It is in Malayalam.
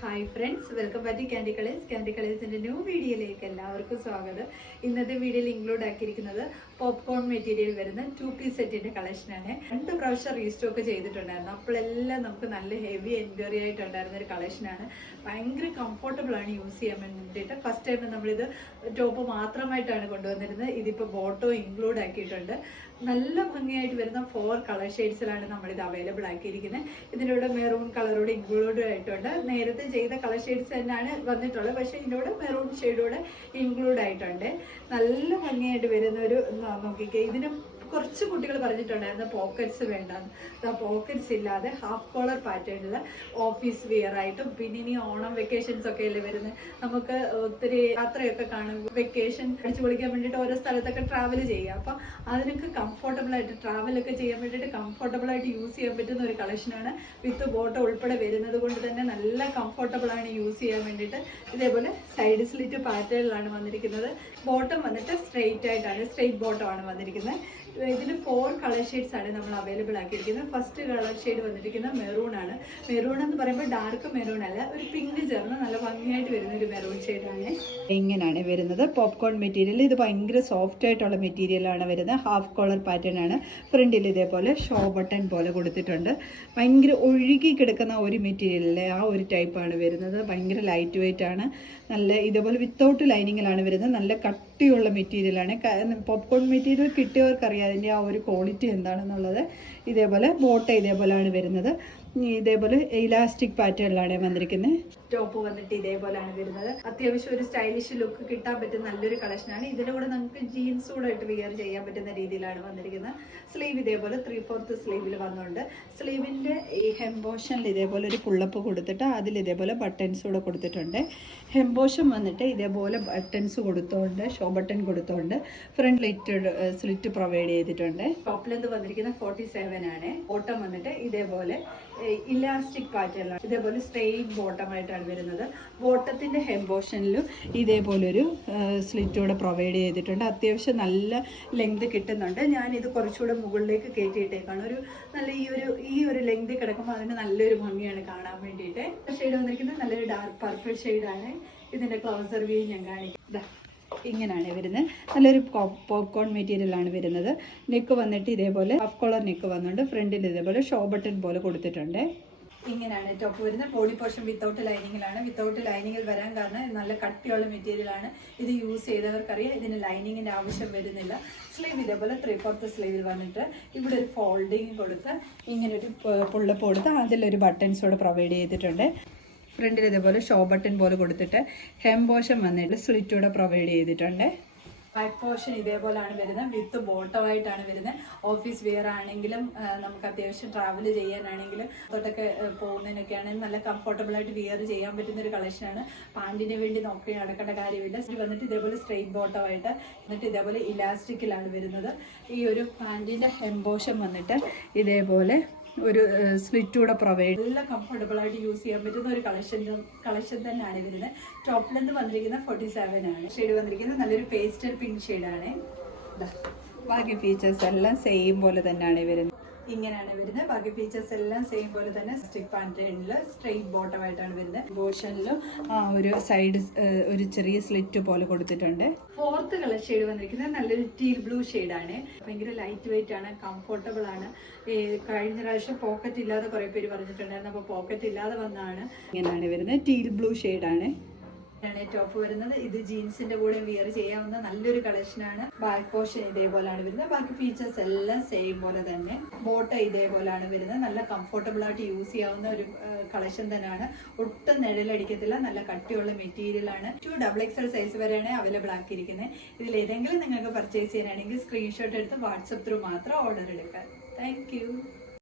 Hi friends, welcome back to candy colours. Candy കളേഴ്സിൻ്റെ ന്യൂ വീഡിയോയിലേക്ക് എല്ലാവർക്കും സ്വാഗതം. ഇന്നത്തെ വീഡിയോയിൽ ഇൻക്ലൂഡ് ആക്കിയിരിക്കുന്നത് പോപ്കോൺ മെറ്റീരിയൽ വരുന്ന 2 പീസ് സെറ്റിൻ്റെ കളക്ഷനാണ്. 2 പ്രാവശ്യം റീസ്റ്റോക്ക് ചെയ്തിട്ടുണ്ടായിരുന്നു. അപ്പോഴെല്ലാം നമുക്ക് നല്ല ഹെവി എൻക്വയറി ആയിട്ടുണ്ടായിരുന്ന ഒരു കളക്ഷനാണ്. ഭയങ്കര കംഫർട്ടബിൾ ആണ് യൂസ് ചെയ്യാൻ വേണ്ടിയിട്ട്. ഫസ്റ്റ് ടൈം നമ്മളിത് ടോപ്പ് മാത്രമായിട്ടാണ് കൊണ്ടുവന്നിരുന്നത്. ഇതിപ്പോൾ ബോട്ടോ ഇൻക്ലൂഡ് ആക്കിയിട്ടുണ്ട്. നല്ല ഭംഗിയായിട്ട് വരുന്ന 4 കളർ ഷെയ്ഡ്സിലാണ് നമ്മളിത് അവൈലബിൾ ആക്കിയിരിക്കുന്നത്. ഇതിലൂടെ മെറൂൺ കളറോട് ഇൻക്ലൂഡ് ആയിട്ടുണ്ട്. നേരത്തെ ചെയ്ത കളർ ഷെയ്ഡ്സ് തന്നെയാണ് വന്നിട്ടുള്ളത്, പക്ഷേ ഇതിലൂടെ മെറൂൺ ഷെയ്ഡോടെ ഇൻക്ലൂഡ് ആയിട്ടുണ്ട്. നല്ല ഭംഗിയായിട്ട് വരുന്ന ഒരു നോക്കിക്കേ. ഇതിന് കുറച്ച് കുട്ടികൾ പറഞ്ഞിട്ടുണ്ടായിരുന്നു പോക്കറ്റ്സ് വേണ്ടെന്ന്. പോക്കറ്റ്സ് ഇല്ലാതെ ഹാഫ് കോളർ പാറ്റേണിൽ ഓഫീസ് വെയർ ആയിട്ടും, പിന്നെ ഇനി ഓണം വെക്കേഷൻസ് ഒക്കെ അല്ലേ വരുന്നത്. നമുക്ക് ഒത്തിരി യാത്രയൊക്കെ കാണും, വെക്കേഷൻ അടിച്ചു പൊളിക്കാൻ വേണ്ടിയിട്ട് ഓരോ സ്ഥലത്തൊക്കെ ട്രാവൽ ചെയ്യുക. അപ്പം അതിനൊക്കെ കംഫർട്ടബിൾ ആയിട്ട് ട്രാവലൊക്കെ ചെയ്യാൻ വേണ്ടിയിട്ട് കംഫർട്ടബിൾ ആയിട്ട് യൂസ് ചെയ്യാൻ പറ്റുന്ന ഒരു കളക്ഷനാണ്. വിത്ത് ബോട്ടോ ഉൾപ്പെടെ വരുന്നത് കൊണ്ട് തന്നെ നല്ല കംഫർട്ടബിൾ ആണ് യൂസ് ചെയ്യാൻ വേണ്ടിയിട്ട്. ഇതേപോലെ സൈഡ് സ്ലിറ്റ് പാറ്റേണിലാണ് വന്നിരിക്കുന്നത്. ബോട്ടം വന്നിട്ട് സ്ട്രെയിറ്റ് ആയിട്ടാണ്, സ്ട്രെയിറ്റ് ബോട്ടം ആണ് വന്നിരിക്കുന്നത്. ഇതിൽ 4 കളർ ഷെയ്ഡ്സ് ആണ് നമ്മൾ അവൈലബിൾ ആക്കിയിരിക്കുന്നത്. ഫസ്റ്റ് കളർ ഷെയ്ഡ് വന്നിരിക്കുന്നത് മെറൂൺ ആണ്. മെറൂൺ എന്ന് പറയുമ്പോൾ ഡാർക്ക് മെറൂൺ അല്ല, ഒരു പിങ്ക് ചേർന്ന് നല്ല ഭംഗിയായിട്ട് വരുന്ന ഒരു മെറൂൺ ഷെയ്ഡാണ്. ഇങ്ങനെയാണ് വരുന്നത് പോപ്കോൺ മെറ്റീരിയൽ. ഇത് ഭയങ്കര സോഫ്റ്റ് ആയിട്ടുള്ള മെറ്റീരിയലാണ് വരുന്നത്. ഹാഫ് കോളർ പാറ്റേൺ ആണ്. ഫ്രണ്ടിൽ ഇതേപോലെ ഷോ ബട്ടൺ പോലെ കൊടുത്തിട്ടുണ്ട്. ഭയങ്കര ഒഴുകി കിടക്കുന്ന ഒരു മെറ്റീരിയലിലെ ആ ഒരു ടൈപ്പാണ് വരുന്നത്. ഭയങ്കര ലൈറ്റ് വെയിറ്റ് ആണ്. നല്ല ഇതേപോലെ വിത്തൗട്ട് ലൈനിങ്ങിലാണ് വരുന്നത്. നല്ല കട്ടിയുള്ള മെറ്റീരിയലാണ്. പോപ്കോൺ മെറ്റീരിയൽ കിട്ടിയവർക്കറിയാം അതിൻ്റെ ആ ഒരു ക്വാളിറ്റി എന്താണെന്നുള്ളത്. ഇതേപോലെ ബോട്ട ഇതേപോലെയാണ് വരുന്നത്. ഇതേപോലെ ഇലാസ്റ്റിക് പാറ്റേണിലാണ് വന്നിരിക്കുന്നത്. ടോപ്പ് വന്നിട്ട് ഇതേപോലെയാണ് വരുന്നത്. അത്യാവശ്യം ഒരു സ്റ്റൈലിഷ് ലുക്ക് കിട്ടാൻ പറ്റുന്ന നല്ലൊരു കളക്ഷനാണ്. ഇതിൻ്റെ കൂടെ നമുക്ക് ജീൻസ് കൂടെ ഇട്ട് വിയർ ചെയ്യാൻ പറ്റുന്ന രീതിയിലാണ് വന്നിരിക്കുന്നത്. സ്ലീവ് ഇതേപോലെ 3/4 സ്ലീവിൽ വന്നുകൊണ്ട് സ്ലീവിൻ്റെ ഈ ഹെംബോഷനിൽ ഇതേപോലെ ഒരു പുള്ളപ്പ് കൊടുത്തിട്ട് അതിൽ ഇതേപോലെ ബട്ടൺസ് കൂടെ കൊടുത്തിട്ടുണ്ട്. ഹെംബോഷൻ വന്നിട്ട് ഇതേപോലെ ബട്ടൺസ് കൊടുത്തുകൊണ്ട് ഷോ ബട്ടൺ കൊടുത്തുകൊണ്ട് ഫ്രണ്ട് സ്ലിറ്റ് പ്രൊവൈഡ് ചെയ്തിട്ടുണ്ട്. ടോപ്പ് ലെന്ത് വന്നിരിക്കുന്നത് 47 ആണ്. ബോട്ടം വന്നിട്ട് ഇതേപോലെ ഇലാസ്റ്റിക് പാറ്റേണിലാണ്. ഇതേപോലെ സ്ട്രെയിറ്റ് ബോട്ടം ആയിട്ടാണ് വരുന്നത്. ബോട്ടത്തിന്റെ ഹെംബോഷനിലും ഇതേപോലൊരു സ്ലിറ്റൂടെ പ്രൊവൈഡ് ചെയ്തിട്ടുണ്ട്. അത്യാവശ്യം നല്ല ലെങ്ത് കിട്ടുന്നുണ്ട്. ഞാനിത് കുറച്ചുകൂടെ മുകളിലേക്ക് കയറ്റിയിട്ടേക്കാണ്. ഒരു നല്ല ഈ ഒരു ലെങ്ത് കിടക്കുമ്പോൾ അതിന് നല്ലൊരു ഭംഗിയാണ് കാണാൻ വേണ്ടിയിട്ട്. ഷെയ്ഡ് വന്നിരിക്കുന്നത് നല്ലൊരു ഡാർക്ക് പർപ്പിൾ ഷെയ്ഡാണ്. ഇതിന്റെ ക്ലോസർ വ്യൂ ഞാൻ കാണിക്കാം. ഇങ്ങനെയാണ് വരുന്നത്. നല്ലൊരു പോപ്കോൺ മെറ്റീരിയലാണ് വരുന്നത്. നെക്ക് വന്നിട്ട് ഇതേപോലെ ഹാഫ് കോളർ നെക്ക് വന്നുകൊണ്ട് ഫ്രണ്ടിൽ ഇതേപോലെ ഷോ ബട്ടൺ പോലെ കൊടുത്തിട്ടുണ്ട്. ഇങ്ങനെയാണ് ടോപ്പ് വരുന്നത്. ബോഡി പോർഷൻ വിത്തൗട്ട് ലൈനിങ്ങിലാണ്. വിത്തൗട്ട് ലൈനിങ്ങിൽ വരാൻ കാരണം നല്ല കട്ടിയുള്ള മെറ്റീരിയലാണ്. ഇത് യൂസ് ചെയ്തവർക്കറിയാം ഇതിന് ലൈനിങ്ങിൻ്റെ ആവശ്യം വരുന്നില്ല. സ്ലീവ് ഇതേപോലെ 3/4 സ്ലീവിൽ വന്നിട്ട് ഇവിടെ ഒരു ഫോൾഡിങ് കൊടുത്ത് ഇങ്ങനെ ഒരു പുള്ളപ്പ് കൊടുത്ത് അതിലൊരു ബട്ടൺസ് കൂടെ പ്രൊവൈഡ് ചെയ്തിട്ടുണ്ട്. ഫ്രണ്ടിൽ ഇതേപോലെ ഷോ ബട്ടൺ പോലെ കൊടുത്തിട്ട് ഹെം പോർഷൻ വന്നിട്ട് സ്ലിറ്റൂടെ പ്രൊവൈഡ് ചെയ്തിട്ടുണ്ട്. ബാക്ക് പോർഷൻ ഇതേപോലെയാണ് വരുന്നത്. വിത്ത് ബോട്ടമായിട്ടാണ് വരുന്നത്. ഓഫീസ് വെയർ ആണെങ്കിലും നമുക്ക് അത്യാവശ്യം ട്രാവൽ ചെയ്യാനാണെങ്കിലും തൊട്ടൊക്കെ പോകുന്നതിനൊക്കെ ആണെങ്കിൽ നല്ല കംഫർട്ടബിൾ ആയിട്ട് വെയർ ചെയ്യാൻ പറ്റുന്ന ഒരു കളക്ഷനാണ്. പാൻറ്റിന് വേണ്ടി നോക്കി നടക്കേണ്ട കാര്യമില്ല. വന്നിട്ട് ഇതേപോലെ സ്ട്രെയിറ്റ് ബോട്ടമായിട്ട് എന്നിട്ട് ഇതേപോലെ ഇലാസ്റ്റിക്കിലാണ് വരുന്നത്. ഈ ഒരു പാൻറ്റിൻ്റെ ഹെം പോർഷൻ വന്നിട്ട് ഇതേപോലെ ഒരു സ്ലിറ്റ് കൂടെ പ്രൊവൈഡ്. നല്ല കംഫർട്ടബിൾ ആയിട്ട് യൂസ് ചെയ്യാൻ പറ്റുന്ന ഒരു കളക്ഷൻ തന്നെയാണ് വരുന്നത്. ടോപ്പ് ലെന്ത് വന്നിരിക്കുന്നത് 47 ആണ്. ഷെയ്ഡ് വന്നിരിക്കുന്നത് നല്ലൊരു പേസ്റ്റൽ പിങ്ക് ഷെയ്ഡാണ്. ബാക്കി ഫീച്ചേഴ്സ് എല്ലാം സെയിം പോലെ തന്നെയാണ് വരുന്നത്. ഇങ്ങനെയാണ് വരുന്നത്. ബാക്കി ഫീച്ചേഴ്സ് എല്ലാം സെയിം പോലെ തന്നെ സ്റ്റിക്ക് പാറ്റേണിൽ സ്ട്രെയിറ്റ് ബോട്ടമായിട്ടാണ് വരുന്നത്. പോർഷനിലും ഒരു സൈഡ് ഒരു ചെറിയ സ്ലിറ്റ് പോലെ കൊടുത്തിട്ടുണ്ട്. 4th കളർ ഷെയ്ഡ് വന്നിരിക്കുന്നത് നല്ലൊരു ടീൽ ബ്ലൂ ഷെയ്ഡാണ്. ഭയങ്കര ലൈറ്റ് വെയിറ്റ് ആണ്, കംഫർട്ടബിൾ ആണ്. കഴിഞ്ഞ പ്രാവശ്യം പോക്കറ്റ് ഇല്ലാതെ കുറേ പേര് പറഞ്ഞിട്ടുണ്ടായിരുന്നു. അപ്പോൾ പോക്കറ്റ് ഇല്ലാതെ വന്നാണ്. ഇങ്ങനെയാണ് വരുന്നത്. ടീൽ ബ്ലൂ ഷെയ്ഡാണ് ടോപ്പ് വരുന്നത്. ഇത് ജീൻസിന്റെ കൂടെ വിയർ ചെയ്യാവുന്ന നല്ലൊരു കളക്ഷനാണ്. ബാക്ക് പോർഷൻ ഇതേപോലെയാണ് വരുന്നത്. ബാക്കി ഫീച്ചേഴ്സ് എല്ലാം സെയിം പോലെ തന്നെ. ബോട്ട ഇതേപോലെയാണ് വരുന്നത്. നല്ല കംഫർട്ടബിൾ ആയിട്ട് യൂസ് ചെയ്യാവുന്ന ഒരു കളക്ഷൻ തന്നെയാണ്. ഒട്ടും നിഴലടിക്കത്തില്ല. നല്ല കട്ടിയുള്ള മെറ്റീരിയൽ ആണ്. 2XXL സൈസ് വരെയാണ് അവൈലബിൾ ആക്കിയിരിക്കുന്നത്. ഇതിൽ ഏതെങ്കിലും നിങ്ങൾക്ക് പർച്ചേസ് ചെയ്യാനാണെങ്കിൽ സ്ക്രീൻഷോട്ട് എടുത്ത് വാട്സപ്പ് ത്രൂ മാത്രം ഓർഡർ എടുക്കാം. Thank you.